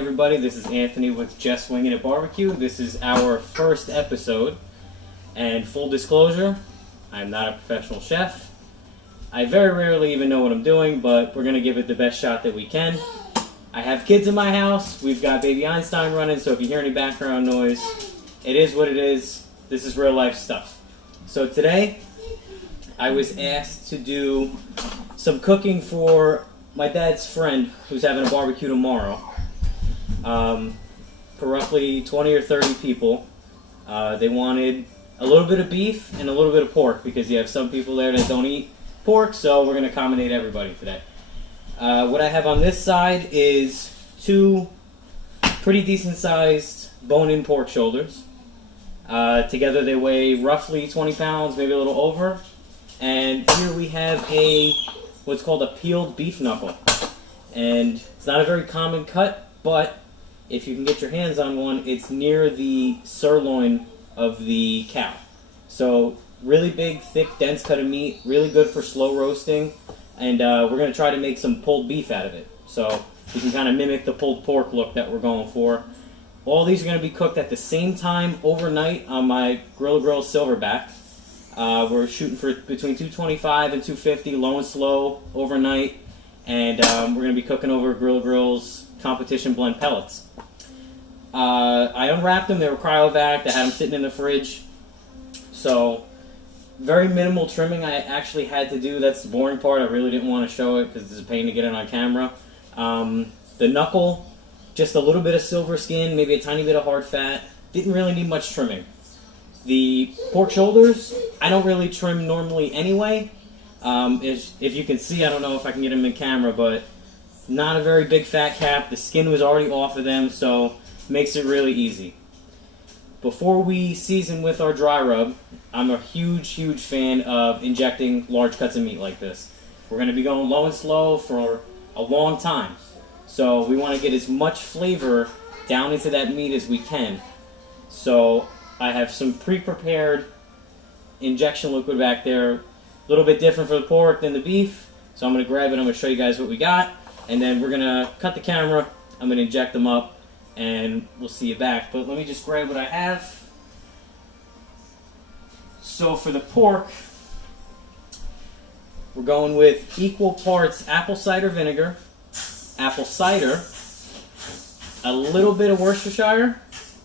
everybody, this is Anthony with Just Winging It Barbecue. This is our first episode, and full disclosure, I'm not a professional chef. I very rarely even know what I'm doing, but we're going to give it the best shot that we can. I have kids in my house, we've got Baby Einstein running, so if you hear any background noise, it is what it is. This is real life stuff. So today, I was asked to do some cooking for my dad's friend who's having a barbecue tomorrow. For roughly 20 or 30 people. They wanted a little bit of beef and a little bit of pork because you have some people there that don't eat pork, so we're going to accommodate everybody today. What I have on this side is two pretty decent sized bone-in pork shoulders. Together they weigh roughly 20 pounds, maybe a little over. And here we have what's called a peeled beef knuckle. And it's not a very common cut, but if you can get your hands on one, it's near the sirloin of the cow. So really big, thick, dense cut of meat, really good for slow roasting. And we're going to try to make some pulled beef out of it. So you can kind of mimic the pulled pork look that we're going for. All these are going to be cooked at the same time overnight on my Grilla Silverbac. We're shooting for between 225 and 250, low and slow overnight. And we're going to be cooking over Grill's competition blend pellets. I unwrapped them. They were cryovac. I had them sitting in the fridge. So very minimal trimming I actually had to do. That's the boring part. I really didn't want to show it because it's a pain to get it on camera. The knuckle, just a little bit of silver skin, maybe a tiny bit of hard fat. Didn't really need much trimming. The pork shoulders, I don't really trim normally anyway. If you can see, I don't know if I can get them in camera, but not a very big fat cap. The skin was already off of them, so makes it really easy. Before we season with our dry rub, I'm a huge fan of injecting large cuts of meat like this. We're going to be going low and slow for a long time. So we want to get as much flavor down into that meat as we can. So I have some pre-prepared injection liquid back there. A little bit different for the pork than the beef. So I'm going to grab it. I'm going to show you guys what we got. And then we're going to cut the camera. I'm going to inject them up. And we'll see you back. But let me just grab what I have. So for the pork, we're going with equal parts apple cider vinegar, apple cider, a little bit of Worcestershire,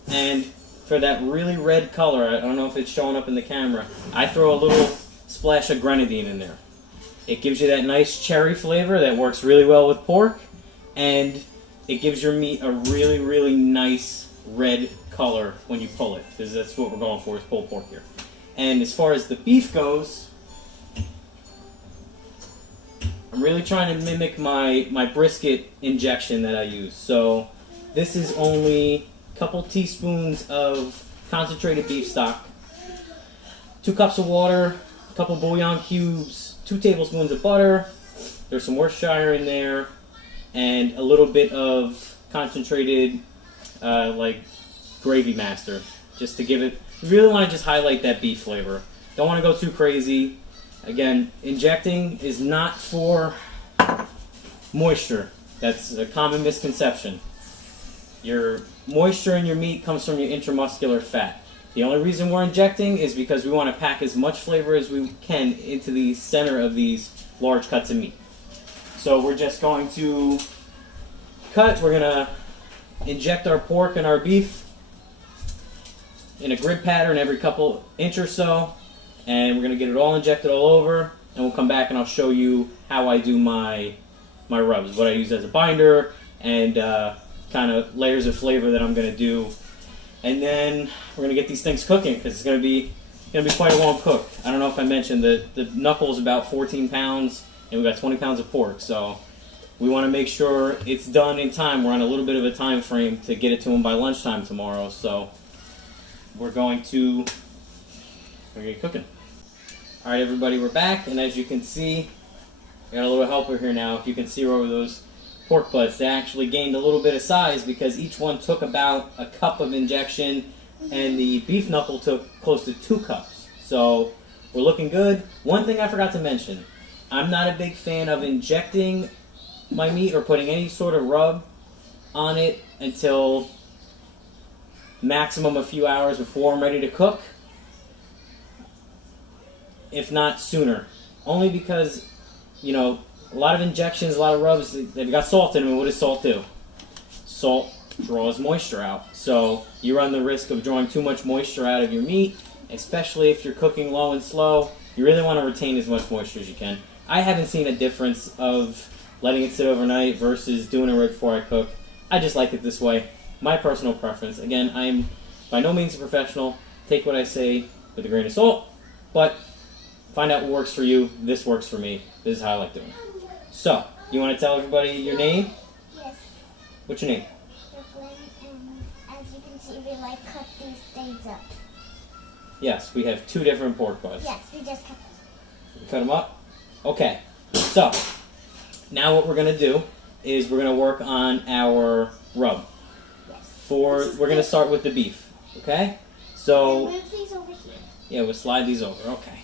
and for that really red color, I don't know if it's showing up in the camera, I throw a little splash of grenadine in there. It gives you that nice cherry flavor that works really well with pork, and it gives your meat a really nice red color when you pull it, because that's what we're going for, is pulled pork here. And as far as the beef goes, I'm really trying to mimic my brisket injection that I use. So this is only a couple teaspoons of concentrated beef stock, 2 cups of water, a couple bouillon cubes, 2 tablespoons of butter, there's some Worcestershire in there, and a little bit of concentrated like gravy master, just to give it, you really want to just highlight that beef flavor. Don't want to go too crazy. Again, injecting is not for moisture. That's a common misconception. Your moisture in your meat comes from your intramuscular fat. The only reason we're injecting is because we want to pack as much flavor as we can into the center of these large cuts of meat. So we're just going to cut, we're going to inject our pork and our beef in a grid pattern every couple inch or so, and we're going to get it all injected all over, and we'll come back and I'll show you how I do my rubs, what I use as a binder, and kind of layers of flavor that I'm going to do. And then we're going to get these things cooking, because it's going to be quite a long cook. I don't know if I mentioned that the knuckle is about 14 pounds, and we've got 20 pounds of pork, so we want to make sure it's done in time. We're on a little bit of a time frame to get it to them by lunchtime tomorrow, so we're going to get cooking. Alright everybody, we're back, and as you can see, we got a little helper here now. If you can see over those pork butts, they actually gained a little bit of size because each one took about a cup of injection, and the beef knuckle took close to 2 cups. So we're looking good. One thing I forgot to mention, I'm not a big fan of injecting my meat or putting any sort of rub on it until maximum a few hours before I'm ready to cook, if not sooner. Only because, you know, a lot of injections, a lot of rubs, they've got salt in them, and what does salt do? Salt draws moisture out. So you run the risk of drawing too much moisture out of your meat, especially if you're cooking low and slow. You really want to retain as much moisture as you can. I haven't seen a difference of letting it sit overnight versus doing it right before I cook. I just like it this way. My personal preference. Again, I'm by no means a professional. Take what I say with a grain of salt, but find out what works for you. This works for me. This is how I like doing it. So, you want to tell everybody your name? Yes. What's your name? And as you can see, we like cut these things up. Yes, we have 2 different pork buds. Yes, we just cut them. You cut them up? Okay. So, now what we're going to do is we're going to work on our rub. Yes. We're going to start with the beef. Okay? So, move these over here. yeah, we'll slide these over. Okay.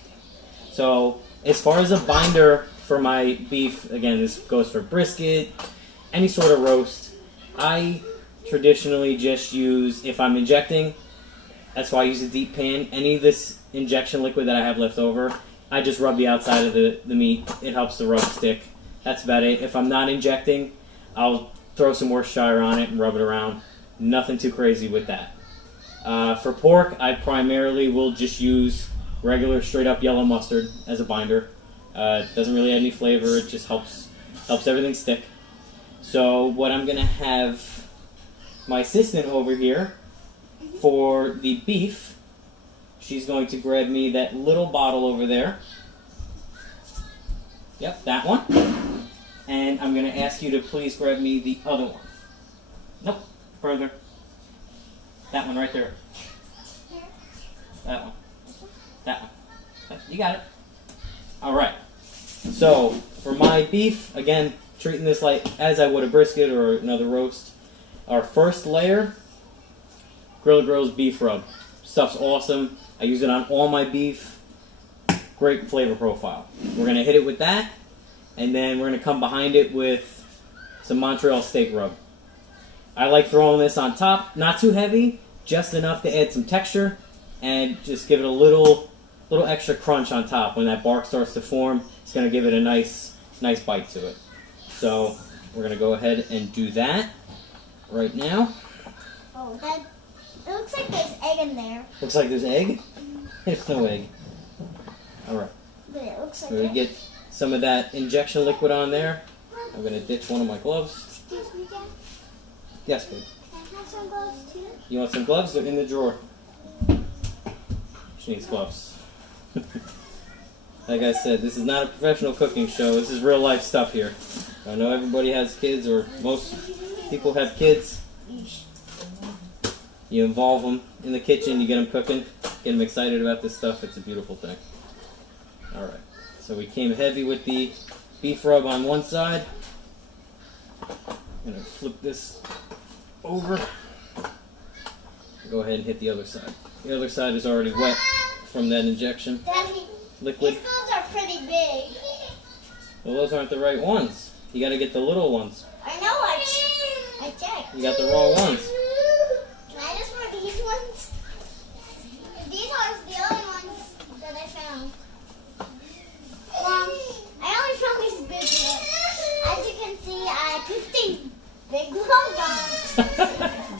So, as far as a binder for my beef, again, this goes for brisket, any sort of roast. I traditionally just use, if I'm injecting, that's why I use a deep pan. Any of this injection liquid that I have left over, I just rub the outside of the meat. It helps the rub stick. That's about it. If I'm not injecting, I'll throw some Worcestershire on it and rub it around. Nothing too crazy with that. For pork, I primarily will just use regular straight up yellow mustard as a binder. Doesn't really add any flavor. It just helps everything stick. So what I'm going to have my assistant over here for the beef, she's going to grab me that little bottle over there. Yep, that one. And I'm going to ask you to please grab me the other one. Nope, further. That one right there. That one. That one. You got it. All right. So for my beef, again, treating this like as I would a brisket or another roast. Our first layer, Grilla Grill's beef rub. Stuff's awesome. I use it on all my beef. Great flavor profile. We're gonna hit it with that, and then we're gonna come behind it with some Montreal Steak Rub. I like throwing this on top, not too heavy, just enough to add some texture, and just give it a little extra crunch on top. When that bark starts to form, it's gonna give it a nice bite to it. So we're gonna go ahead and do that right now. Oh, it looks like there's egg in there. Looks like there's egg? There's no egg. Alright. But it looks like So we get some of that injection liquid on there. I'm going to ditch one of my gloves. Excuse me, Dad. Yes, babe. Can I have some gloves too? You want some gloves? They're in the drawer. She needs gloves. Like I said, this is not a professional cooking show. This is real life stuff here. I know everybody has kids, or most people have kids. You involve them in the kitchen, you get them cooking, get them excited about this stuff. It's a beautiful thing. Alright, so we came heavy with the beef rub on one side. I'm going to flip this over. Go ahead and hit the other side. The other side is already wet from that injection Daddy, liquid. these gloves are pretty big. Well, those aren't the right ones. You got to get the little ones. I know, I checked. You got the wrong ones. Can I just wear these ones? These are the only ones that I found. I only found these big ones. As you can see, I put these big gloves on.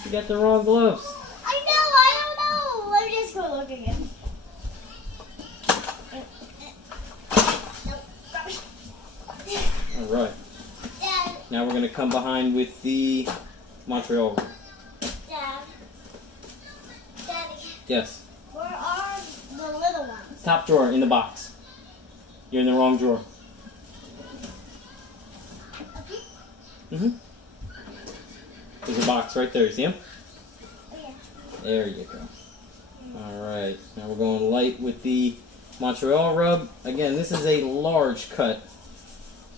You got the wrong gloves. I don't know. Let me just go look again. Alright. Dad, Now we're going to come behind with the Montreal Rub. Dad, Daddy, Yes. where are the little ones? Top drawer in the box. You're in the wrong drawer. Mm-hmm. There's a box right there. You see him? Oh, yeah. There you go. Alright. Now we're going light with the Montreal Rub. Again, this is a large cut,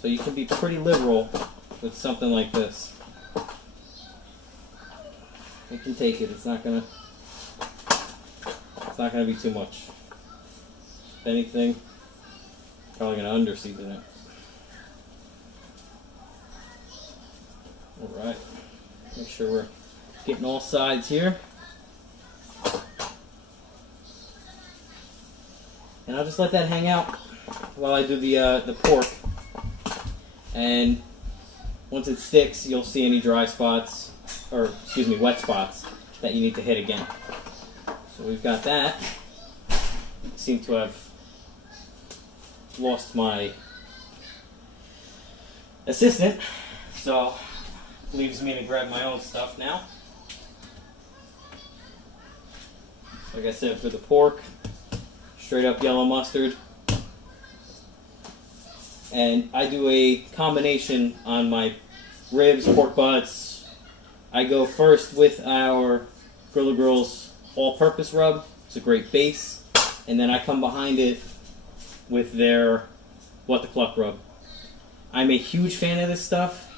so you can be pretty liberal with something like this. You can take it. It's not gonna be too much. If anything, probably gonna underseason it. Alright. Make sure we're getting all sides here. And I'll just let that hang out while I do the pork. And once it sticks, you'll see any dry spots, or excuse me, wet spots that you need to hit again. So we've got that. I seem to have lost my assistant, so leaves me to grab my own stuff now. Like I said, for the pork, straight up yellow mustard. And I do a combination on my ribs, pork butts. I go first with our Grilla Grill's all-purpose rub. It's a great base. And then I come behind it with their What the Cluck rub. I'm a huge fan of this stuff.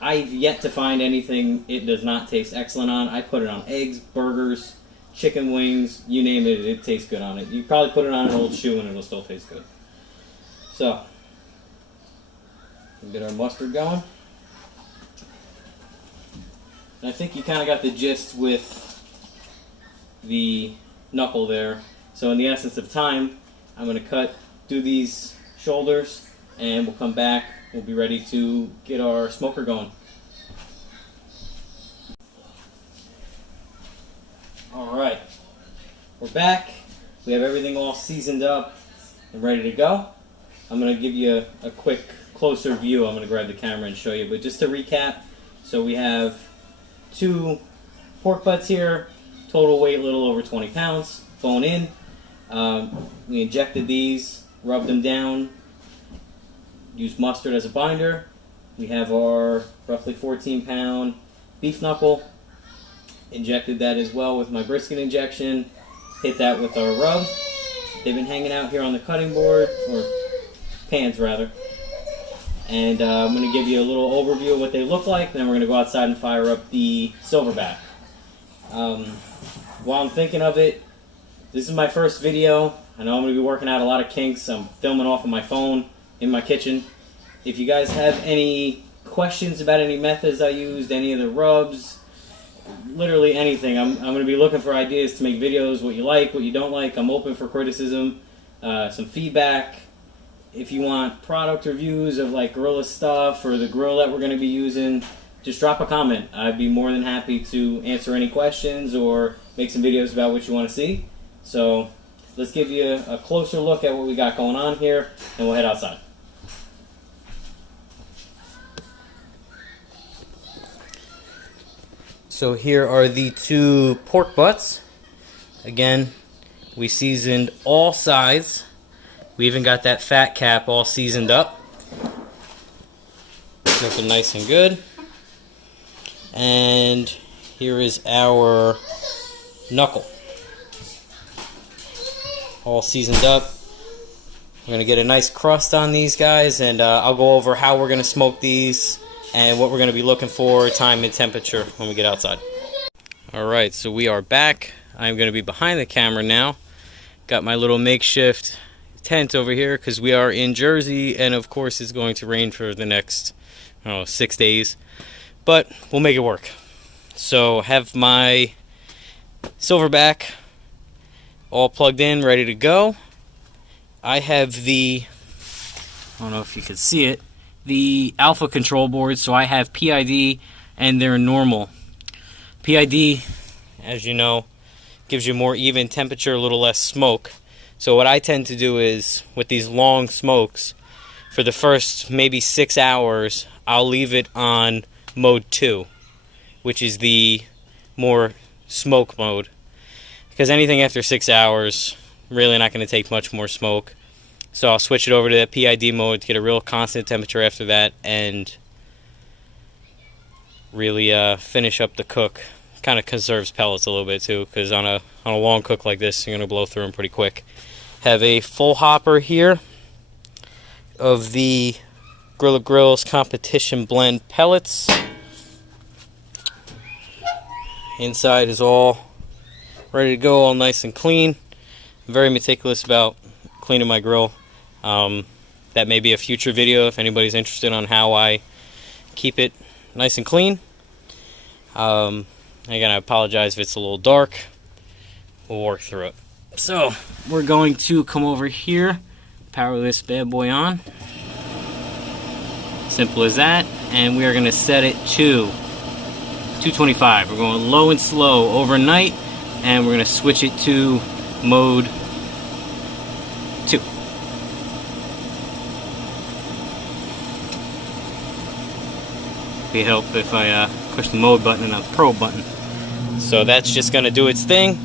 I've yet to find anything it does not taste excellent on. I put it on eggs, burgers, chicken wings, you name it, it tastes good on it. You probably put it on an old shoe and it'll still taste good. So, we'll get our mustard going. And I think you kind of got the gist with the knuckle there. So in the essence of time, I'm going to do these shoulders, and we'll come back. We'll be ready to get our smoker going. Alright, we're back. We have everything all seasoned up and ready to go. I'm going to give you a quick closer view. I'm going to grab the camera and show you. But just to recap, so we have 2 pork butts here, total weight a little over 20 pounds, bone in. We injected these, rubbed them down, used mustard as a binder. We have our roughly 14-pound beef knuckle. Injected that as well with my brisket injection. Hit that with our rub. They've been hanging out here on the cutting board, or pans rather. And I'm going to give you a little overview of what they look like. Then we're going to go outside and fire up the Silverbac. While I'm thinking of it, this is my first video. I know I'm going to be working out a lot of kinks. I'm filming off of my phone in my kitchen. If you guys have any questions about any methods I used, any of the rubs, literally anything, I'm going to be looking for ideas to make videos, what you like, what you don't like. I'm open for criticism, some feedback. If you want product reviews of like Grilla stuff or the grill that we're going to be using, just drop a comment. I'd be more than happy to answer any questions or make some videos about what you want to see. So let's give you a closer look at what we got going on here, and we'll head outside. So here are the 2 pork butts. Again, we seasoned all sides. We even got that fat cap all seasoned up. Looking nice and good. And here is our knuckle. All seasoned up. We're going to get a nice crust on these guys, and I'll go over how we're going to smoke these and what we're going to be looking for, time and temperature when we get outside. Alright, so we are back. I'm going to be behind the camera now. Got my little makeshift tent over here because we are in Jersey, and of course it's going to rain for the next 6 days. But we'll make it work. So have my Silverbac all plugged in, ready to go. I have the, I don't know if you can see it, the alpha control board. So I have PID and they're normal. PID, as you know, gives you more even temperature, a little less smoke. So what I tend to do is, with these long smokes, for the first maybe 6 hours, I'll leave it on mode 2, which is the more smoke mode. Because anything after 6 hours, really not going to take much more smoke. So I'll switch it over to that PID mode to get a real constant temperature after that, and really finish up the cook. Kind of conserves pellets a little bit too, because on a long cook like this, you're going to blow through them pretty quick. Have a full hopper here of the Grilla Grill's Competition Blend pellets. Inside is all ready to go, all nice and clean. I'm very meticulous about cleaning my grill. That may be a future video if anybody's interested on how I keep it nice and clean. Again, I apologize if it's a little dark. We'll work through it. So, we're going to come over here, power this bad boy on. Simple as that. And we are going to set it to 225. We're going low and slow overnight, and we're going to switch it to mode 2. It'd help if I push the mode button and not the probe button. So that's just going to do its thing.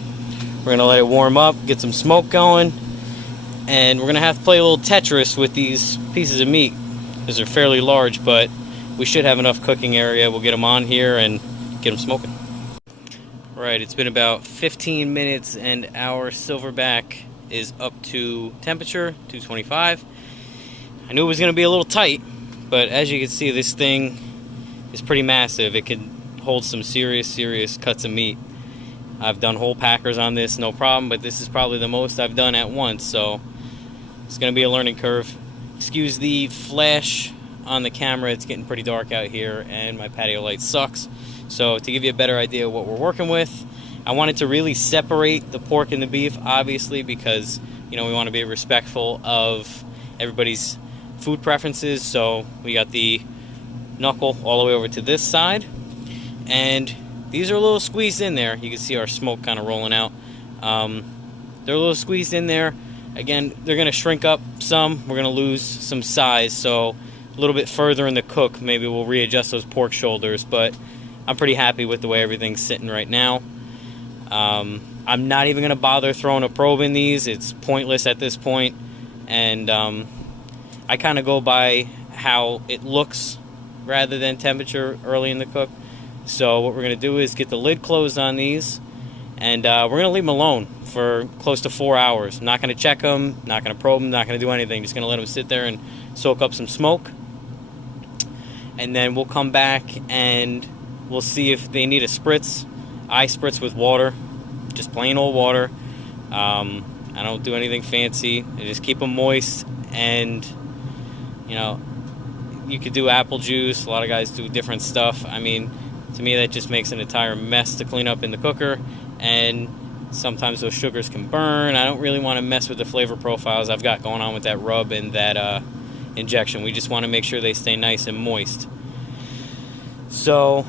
We're going to let it warm up, get some smoke going, and we're going to have to play a little Tetris with these pieces of meat because they're fairly large, but we should have enough cooking area. We'll get them on here and get them smoking. Right, it's been about 15 minutes and our Silverbac is up to temperature, 225. I knew it was going to be a little tight, but as you can see, this thing is pretty massive. It can hold some serious cuts of meat. I've done whole packers on this, no problem, but this is probably the most I've done at once, so it's going to be a learning curve. Excuse the flash on the camera, it's getting pretty dark out here, and my patio light sucks. So to give you a better idea of what we're working with, I wanted to really separate the pork and the beef, obviously, because, you know, we want to be respectful of everybody's food preferences. So we got the knuckle all the way over to this side, and these are a little squeezed in there. You can see our smoke kind of rolling out. They're a little squeezed in there. Again, they're going to shrink up some. We're going to lose some size, so a little bit further in the cook, maybe we'll readjust those pork shoulders, but I'm pretty happy with the way everything's sitting right now. I'm not even going to bother throwing a probe in these. It's pointless at this point, and I kind of go by how it looks rather than temperature early in the cook. So what we're going to do is get the lid closed on these, and we're going to leave them alone for close to 4 hours. I'm not going to check them, not going to probe them, not going to do anything. Just going to let them sit there and soak up some smoke. And then we'll come back and we'll see if they need a spritz. I spritz with water, just plain old water. I don't do anything fancy. I just keep them moist, and, you know, you could do apple juice. A lot of guys do different stuff. I mean, to me, that just makes an entire mess to clean up in the cooker, and sometimes those sugars can burn. I don't really want to mess with the flavor profiles I've got going on with that rub and that injection. We just want to make sure they stay nice and moist. So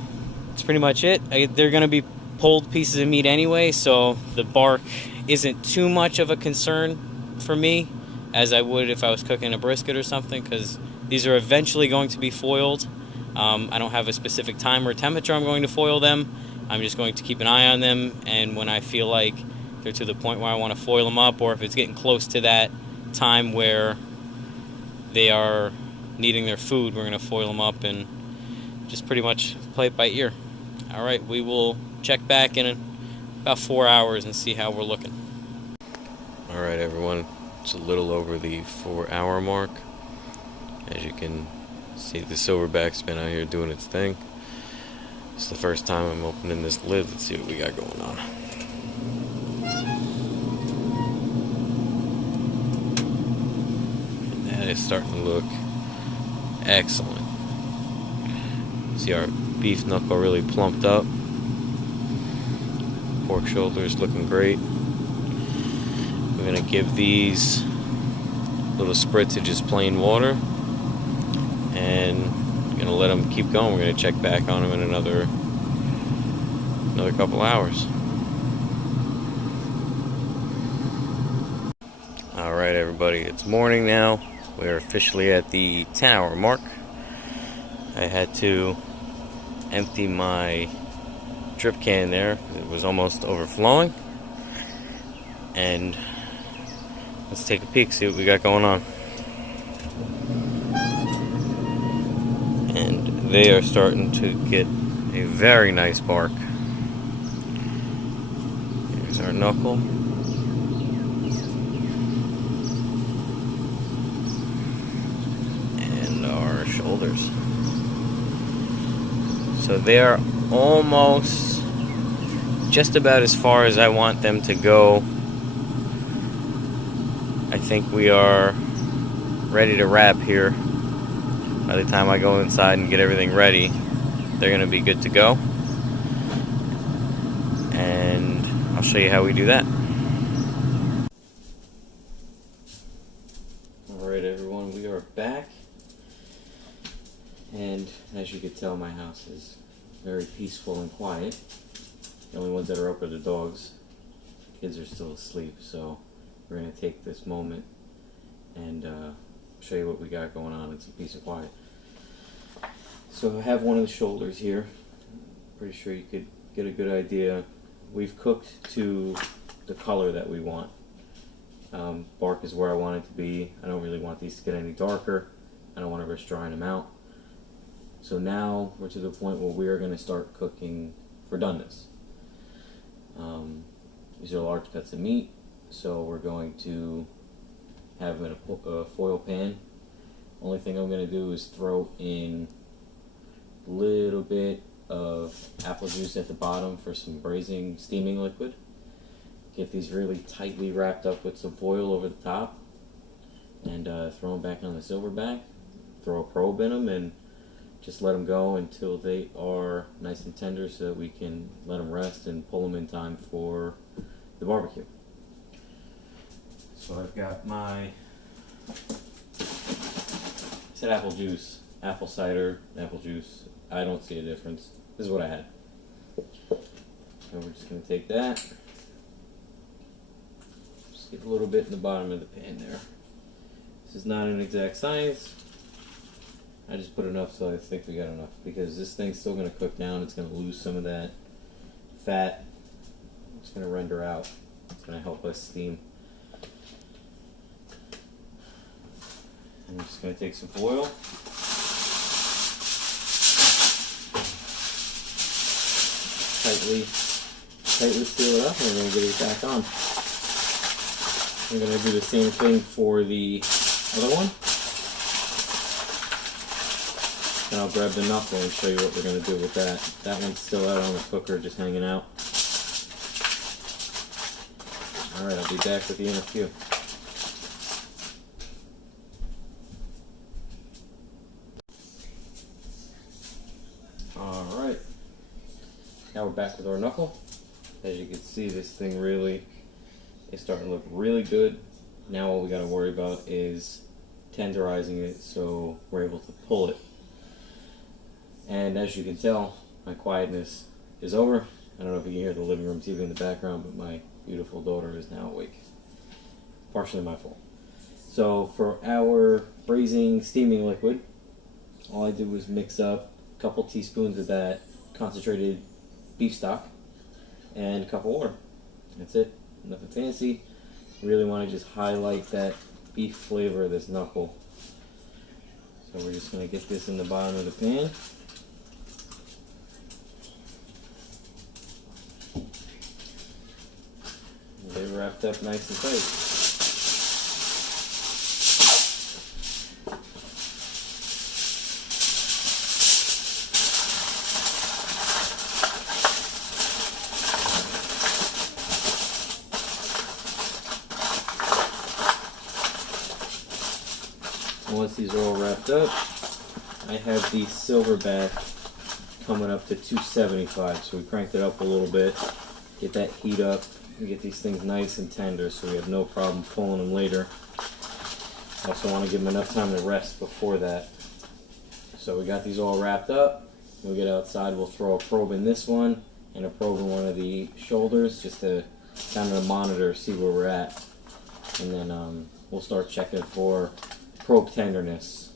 that's pretty much it. They're going to be pulled pieces of meat anyway, so the bark isn't too much of a concern for me as I would if I was cooking a brisket or something, because these are eventually going to be foiled. I don't have a specific time or temperature I'm going to foil them. I'm just going to keep an eye on them, and when I feel like they're to the point where I want to foil them up, or if it's getting close to that time where they are needing their food, we're going to foil them up and just pretty much play it by ear. Alright, we will check back in about 4 hours and see how we're looking. Alright everyone, it's a little over the 4-hour mark. As you can see, the Silverbac's been out here doing its thing. It's the first time I'm opening this lid. Let's see what we got going on. And that is starting to look excellent. See our beef knuckle really plumped up. Pork shoulders looking great. We're going to give these little spritz of just plain water, and going to let them keep going. We're going to check back on them in another couple hours. Alright everybody, it's morning now. We're officially at the 10-hour mark. I had to empty my drip can there because it was almost overflowing. And let's take a peek, see what we got going on. And they are starting to get a very nice bark. Here's our knuckle. And our shoulders. So they are almost just about as far as I want them to go. I think we are ready to wrap here. By the time I go inside and get everything ready, they're going to be good to go. I'll show you how we do that. Alright everyone, we are back. And as you can tell, my house is very peaceful and quiet. The only ones that are up are the dogs. Kids are still asleep, so we're going to take this moment and show you what we got going on. It's a piece of quiet. So I have one of the shoulders here. Pretty sure you could get a good idea. We've cooked to the color that we want. Bark is where I want it to be. I don't really want these to get any darker. I don't want to risk drying them out. So now we're to the point where we are going to start cooking for doneness. These are large cuts of meat, so we're going to have them in a foil pan. Only thing I'm going to do is throw in a little bit of apple juice at the bottom for some braising steaming liquid. Get these really tightly wrapped up with some foil over the top, and throw them back on the Silverbac. Throw a probe in them and just let them go until they are nice and tender so that we can let them rest and pull them in time for the barbecue. So I've got my, I said apple juice, apple cider, apple juice. I don't see a difference. This is what I had. So we're just going to take that. Just get a little bit in the bottom of the pan there. This is not an exact science. I just put enough so I think we got enough, because this thing's still going to cook down. It's going to lose some of that fat. It's going to render out. It's going to help us steam. I'm just going to take some foil. Tightly seal it up, and we're going to get it back on. I'm going to do the same thing for the other one. And I'll grab the knuckle and show you what we're going to do with that. That one's still out on the cooker, just hanging out. Alright, I'll be back with you in a few. Alright, now we're back with our knuckle. As you can see, this thing really is starting to look really good. Now all we got to worry about is tenderizing it so we're able to pull it. And as you can tell, my quietness is over. I don't know if you can hear the living room TV in the background, but my beautiful daughter is now awake. Partially my fault. So for our braising steaming liquid, all I did was mix up a couple teaspoons of that concentrated beef stock and a cup of water. That's it. Nothing fancy. Really want to just highlight that beef flavor of this knuckle. So we're just going to get this in the bottom of the pan. They're wrapped up nice and tight. Once these are all wrapped up, I have the Silverbac coming up to 275, so we cranked it up a little bit, get that heat up, and get these things nice and tender so we have no problem pulling them later. Also want to give them enough time to rest before that. So we got these all wrapped up. When we get outside, we'll throw a probe in this one and a probe in one of the shoulders just to kind of monitor, see where we're at. And then we'll start checking for probe tenderness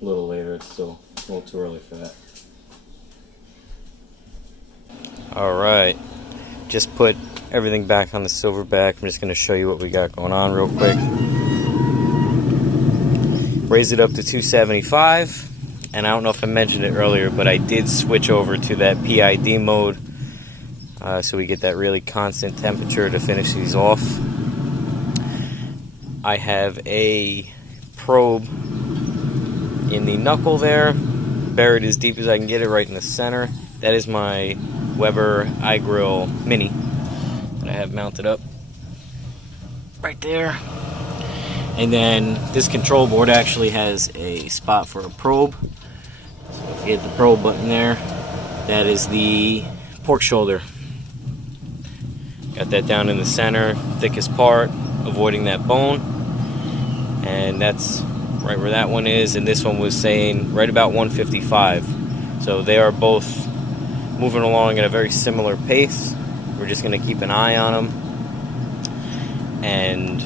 a little later. It's still a little too early for that. Alright, just put everything back on the Silverbac. I'm just going to show you what we got going on real quick. Raise it up to 275, and I don't know if I mentioned it earlier, but I did switch over to that PID mode so we get that really constant temperature to finish these off. I have a probe in the knuckle there, buried as deep as I can get it right in the center. That is my Weber iGrill Mini that I have mounted up right there. And then this control board actually has a spot for a probe. So if you hit the probe button there, that is the pork shoulder. Got that down in the center, thickest part, avoiding that bone. And that's right where that one is, and this one was saying right about 155. So they are both moving along at a very similar pace. We're just going to keep an eye on them and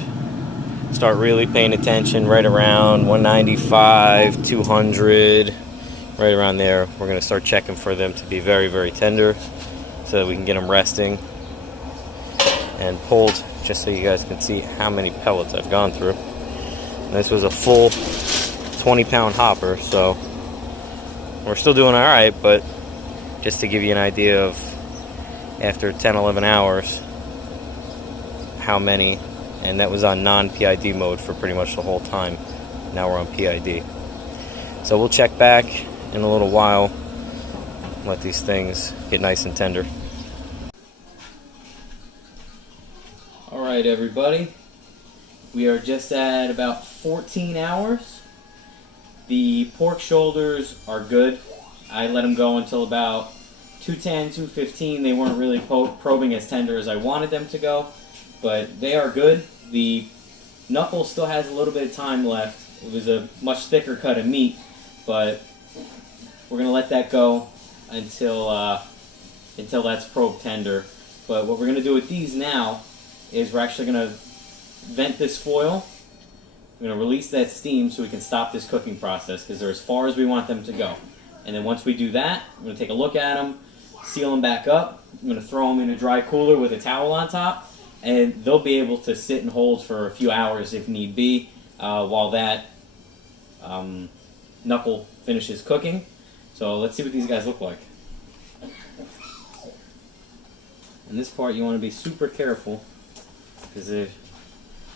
start really paying attention right around 195, 200, right around there. We're going to start checking for them to be very, very tender so that we can get them resting and pulled, just so you guys can see how many pellets I've gone through. And this was a full 20-pound hopper, so we're still doing all right, but just to give you an idea of after 10, 11 hours, how many. And that was on non-PID mode for pretty much the whole time. Now we're on PID. So we'll check back in a little while, let these things get nice and tender. Alright everybody, we are just at about 14 hours. The pork shoulders are good. I let them go until about 210, 215. They weren't really probing as tender as I wanted them to go, but they are good. The knuckle still has a little bit of time left. It was a much thicker cut of meat, but we're going to let that go until that's probed tender. But what we're going to do with these now is we're actually going to vent this foil. We're going to release that steam so we can stop this cooking process because they're as far as we want them to go. And then once we do that, I'm going to take a look at them, seal them back up. I'm going to throw them in a dry cooler with a towel on top, and they'll be able to sit and hold for a few hours if need be while that knuckle finishes cooking. So let's see what these guys look like. And this part you want to be super careful because the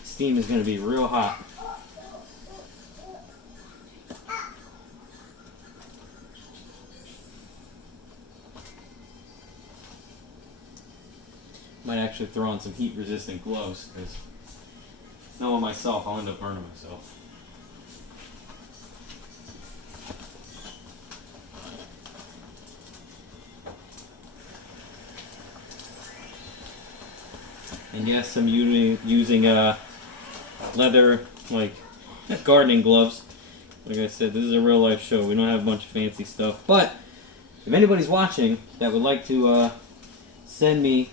steam is going to be real hot. Might actually throw on some heat-resistant gloves because knowing myself, I'll end up burning myself. And yes, I'm using leather, like, gardening gloves. Like I said, this is a real-life show. We don't have a bunch of fancy stuff. But if anybody's watching that would like to send me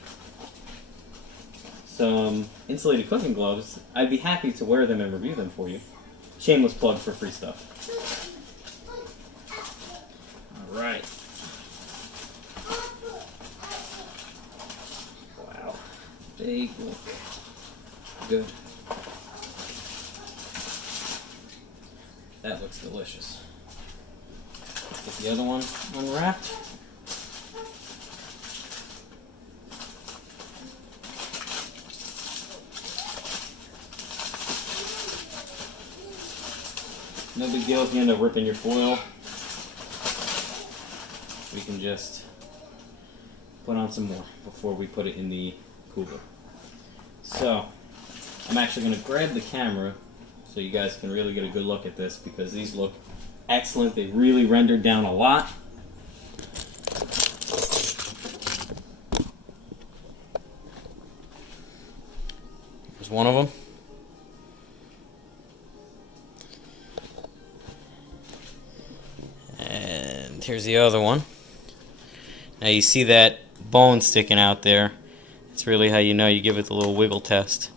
some insulated cooking gloves, I'd be happy to wear them and review them for you. Shameless plug for free stuff. Alright. Wow. They look good. That looks delicious. Let's get the other one unwrapped. No big deal if you end up ripping your foil. We can just put on some more before we put it in the cooler. So, I'm actually going to grab the camera so you guys can really get a good look at this because these look excellent. They really rendered down a lot. Here's one of them. Here's the other one. Now you see that bone sticking out there. It's really how you know. You give it the little wiggle test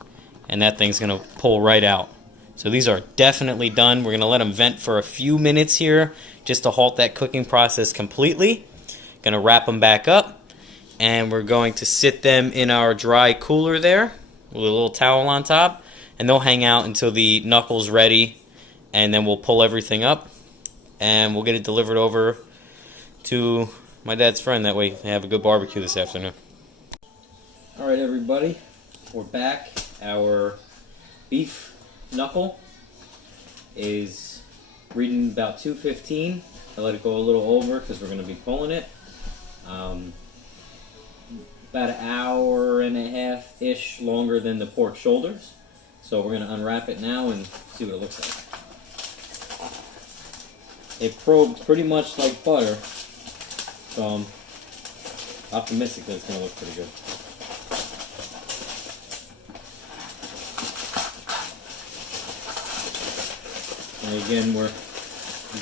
and that thing's going to pull right out. So these are definitely done. We're going to let them vent for a few minutes here just to halt that cooking process completely. Going to wrap them back up and we're going to sit them in our dry cooler there with a little towel on top, and they'll hang out until the knuckle's ready, and then we'll pull everything up and we'll get it delivered over to my dad's friend. That way they have a good barbecue this afternoon. Alright everybody, we're back. Our beef knuckle is reading about 215. I let it go a little over because we're going to be pulling it. About an hour and a half-ish longer than the pork shoulders. So we're going to unwrap it now and see what it looks like. It probed pretty much like butter. So I'm optimistic that it's going to look pretty good. And again, we're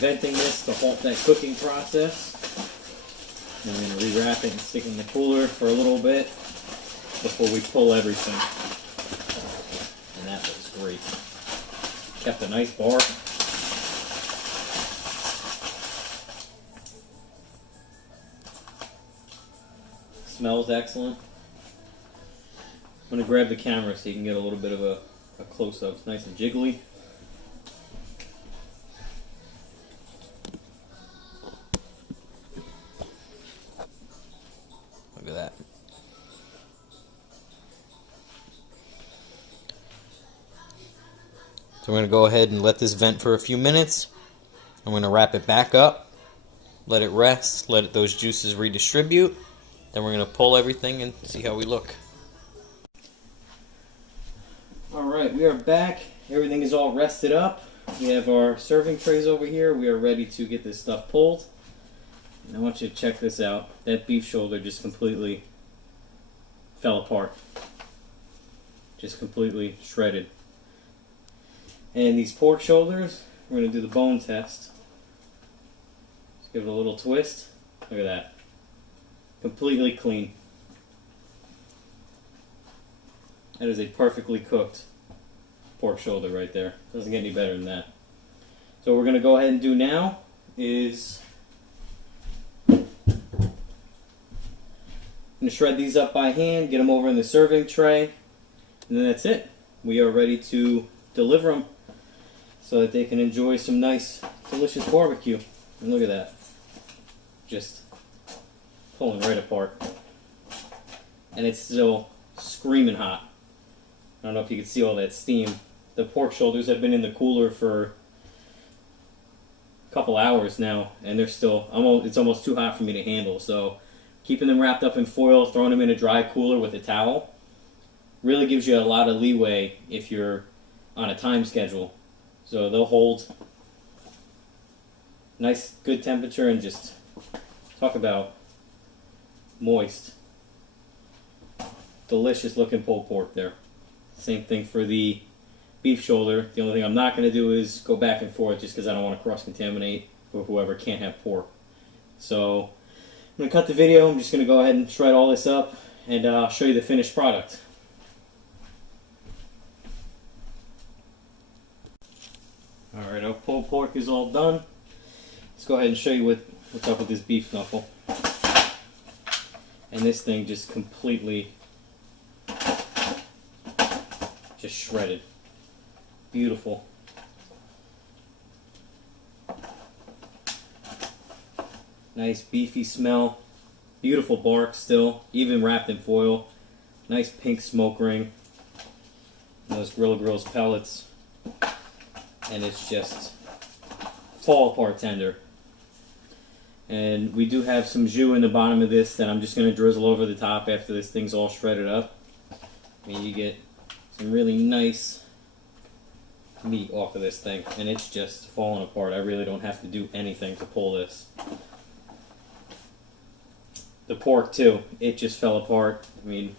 venting this to halt that cooking process. And I'm going to rewrap it and stick it in the cooler for a little bit before we pull everything. And that looks great. Kept a nice bar. Smells excellent. I'm going to grab the camera so you can get a little bit of a close-up. It's nice and jiggly. Look at that. So we're going to go ahead and let this vent for a few minutes. I'm going to wrap it back up, let it rest, let those juices redistribute. Then we're going to pull everything and see how we look. Alright, we are back. Everything is all rested up. We have our serving trays over here. We are ready to get this stuff pulled. And I want you to check this out. That beef shoulder just completely fell apart. Just completely shredded. And these pork shoulders, we're going to do the bone test. Just give it a little twist. Look at that. Completely clean. That is a perfectly cooked pork shoulder right there. Doesn't get any better than that. So what we're going to go ahead and do now is I'm going to shred these up by hand, get them over in the serving tray, and then that's it. We are ready to deliver them so that they can enjoy some nice, delicious barbecue. And look at that. Just pulling right apart. And it's still screaming hot. I don't know if you can see all that steam. The pork shoulders have been in the cooler for a couple hours now, and they're still, it's almost too hot for me to handle. So keeping them wrapped up in foil, throwing them in a dry cooler with a towel, really gives you a lot of leeway if you're on a time schedule. So they'll hold nice, good temperature, and just talk about moist. Delicious looking pulled pork there. Same thing for the beef shoulder. The only thing I'm not going to do is go back and forth just because I don't want to cross-contaminate for whoever can't have pork. So I'm going to cut the video. I'm just going to go ahead and shred all this up and I'll show you the finished product. Alright, our pulled pork is all done. Let's go ahead and show you what's up with this beef knuckle. And this thing just completely just shredded. Beautiful. Nice beefy smell. Beautiful bark still, even wrapped in foil. Nice pink smoke ring. And those Grilla Grills pellets. And it's just fall apart tender. And we do have some jus in the bottom of this that I'm just going to drizzle over the top after this thing's all shredded up. And you get some really nice meat off of this thing. And it's just falling apart. I really don't have to do anything to pull this. The pork too, it just fell apart. I mean,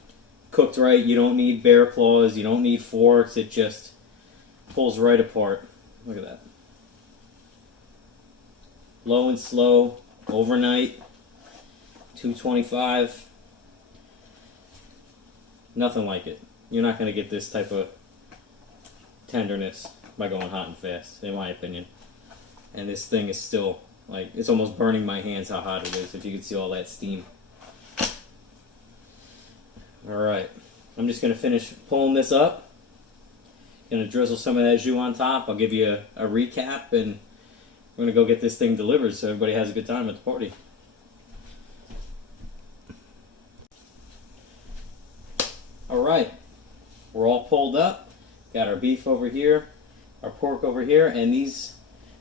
cooked right, you don't need bear claws, you don't need forks, it just pulls right apart. Look at that. Low and slow, overnight, 225. Nothing like it. You're not going to get this type of tenderness by going hot and fast, in my opinion. And this thing is still, like, it's almost burning my hands how hot it is, if you can see all that steam. Alright, I'm just going to finish pulling this up. Going to drizzle some of that jus on top. I'll give you a recap, and we're going to go get this thing delivered so everybody has a good time at the party. Alright, we're all pulled up. Got our beef over here, our pork over here, and these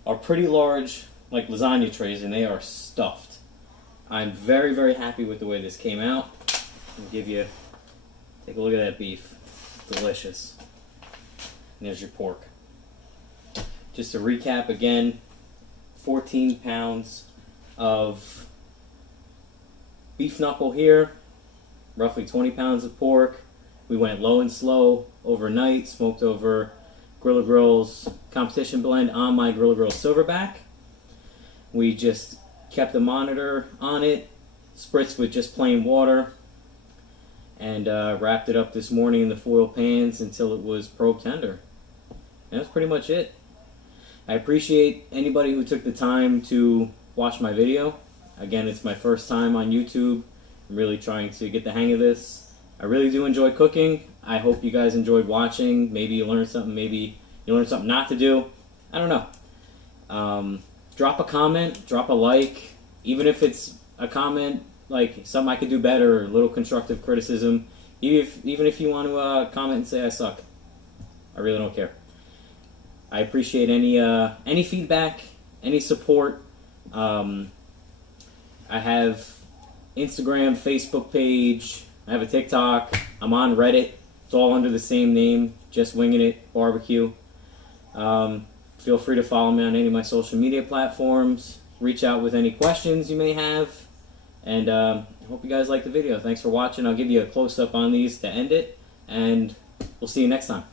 are pretty large, like lasagna trays, and they are stuffed. I'm very, very happy with the way this came out. I'll give you, take a look at that beef. Delicious. And there's your pork. Just to recap again, 14 pounds of beef knuckle here, roughly 20 pounds of pork. We went low and slow overnight, smoked over Grilla Grill's competition blend on my Grilla Grill Silverbac. We just kept the monitor on it, spritzed with just plain water, and wrapped it up this morning in the foil pans until it was probe tender. And that's pretty much it. I appreciate anybody who took the time to watch my video. Again, it's my first time on YouTube. I'm really trying to get the hang of this. I really do enjoy cooking. I hope you guys enjoyed watching. Maybe you learned something. Maybe you learned something not to do. I don't know. Drop a comment. Drop a like. Even if it's a comment like something I could do better, or a little constructive criticism. Even if you want to comment and say I suck. I really don't care. I appreciate any feedback, any support. I have Instagram, Facebook page. I have a TikTok. I'm on Reddit. It's all under the same name, Just Winging It Barbecue. Feel free to follow me on any of my social media platforms. Reach out with any questions you may have. And I hope you guys like the video. Thanks for watching. I'll give you a close-up on these to end it. And we'll see you next time.